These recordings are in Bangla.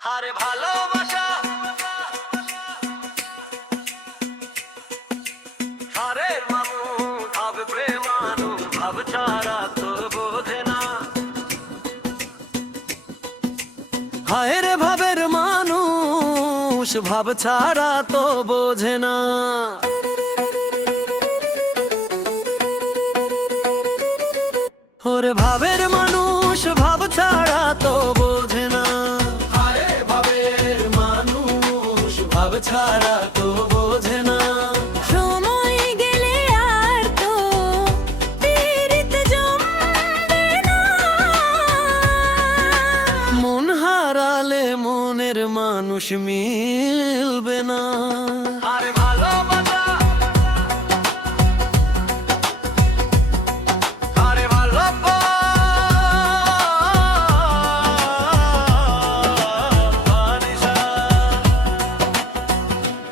আরে ভালোবাসা হারের মানুষ ভাব প্রেমানু ভাব ছাড়া তো বোঝে না। হায় রে ভাবের মানুষ ভাব ছাড়া তো বোঝে না। ওরে ভাবের মানুষ ভাব ছাড়া তো বোঝে না। আরে ভাবের মানুষ ভাব ছাড়া তো বোঝে না। সময় গেলে আর তো পীড়িত জমবে না। মন হারালে মনের মানুষ মিলবে না। আরে ভালোবাসা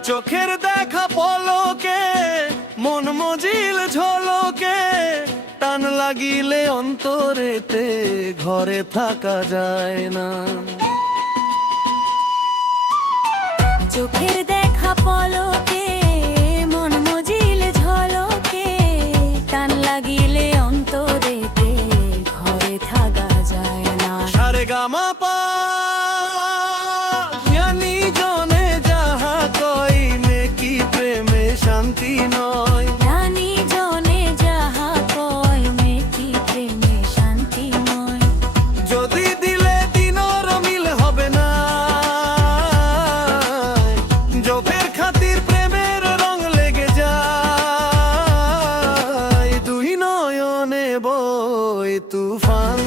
চোখের দেখা পলকে মন মজিল ঝলকে টান লাগিলে অন্তরেতে ঘরে থাকা যায় না। চোখের দেখা পলকে মন মজিল ঝলকে টান লাগিলে অন্তরেতে ঘরে থাকা যায় না। সারে গামা পা জ্ঞানী জনে যাহা কই মে কি প্রেমে শান্তি নয়। রানী জনে যাহা কয় মে কি প্রেমে শান্তি নয়। যদি দিলে দিনর মিল হবে না। জবের খাতির প্রেমের রং লেগে যায়। দুই নয়নে বই তুফান।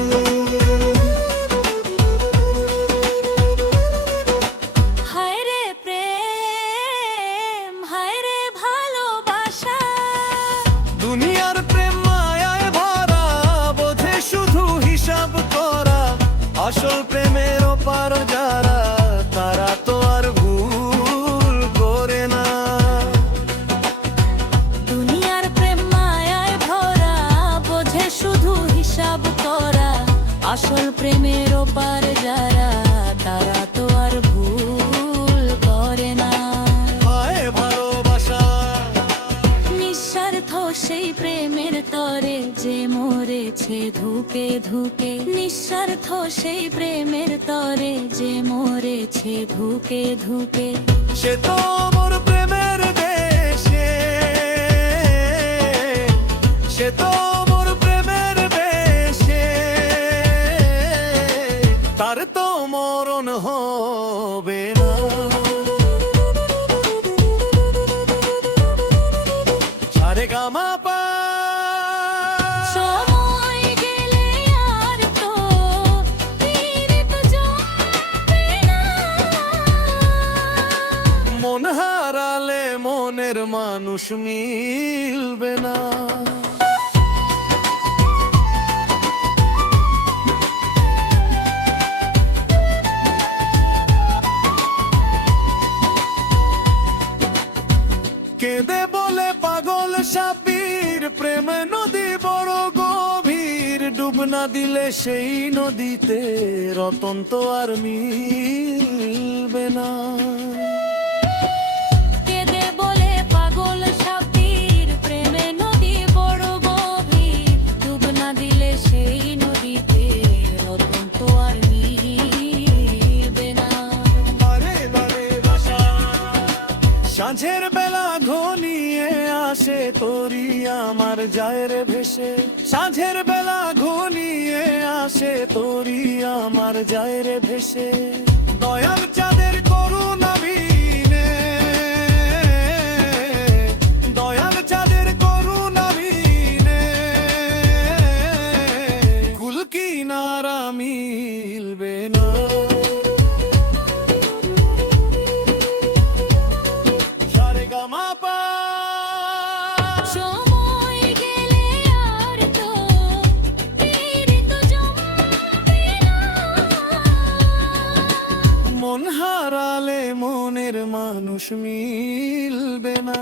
হায় রে প্রেম হায় রে ভালোবাসা। দুনিয়ার প্রেম মায়ায় ভরা বোঝে শুধু হিসাব করা। আসল প্রেমের ওপার যারা তারা তো আর ভুল করে না। দুনিয়ার প্রেম মায়ায় ভরা বোঝে শুধু হিসাব করা। আসল প্রেমের ওপার যারা তারা তো আর ভুল করে না। হায় ভালোবাসা নিঃস্বার্থ সেই প্রেমের তরে যে মরেছে ধুকে ধুকে। নিঃস্বার্থ সেই প্রেমের তরে যে মরেছে ধুকে ধুকে। সে তো মোর প্রেমের দেশে। সে তো মোর প্রেমের দেশে। তার তো মরণ হবে না। সারে গামা পা সময় গেলে আর তো পীড়িত জমবে না। মন হারালে মনের মানুষ মিলবে না। কেঁদে বলে পাগল সাবির প্রেম নদী বড় গভীর। ডুব না দিলে সেই নদীতে রতন তো আর মিলবে না। কেঁদে বলে পাগল সাবির প্রেমে নদী বড় গভীর। ডুব না দিলে সেই নদীতে রতন তো আর মিলবে না। আরে ভালোবাসা সাঁঝের বেলা ঘনিয়ে আসে তোরি আমার যায় রে ভেসে। সাঁঝের বেলা ঘনিয়ে আসে তোরি আমার যায় রে ভেসে। দয়াল চাঁদের করুণা বিনে। দয়াল চাঁদের করুণা বিনে। কুল কিনারা মিলবে না। সারে গামা পা সময় গেলে আর তো পীড়িত জমবে না। মন হারালে মনের মানুষ মিলবে না।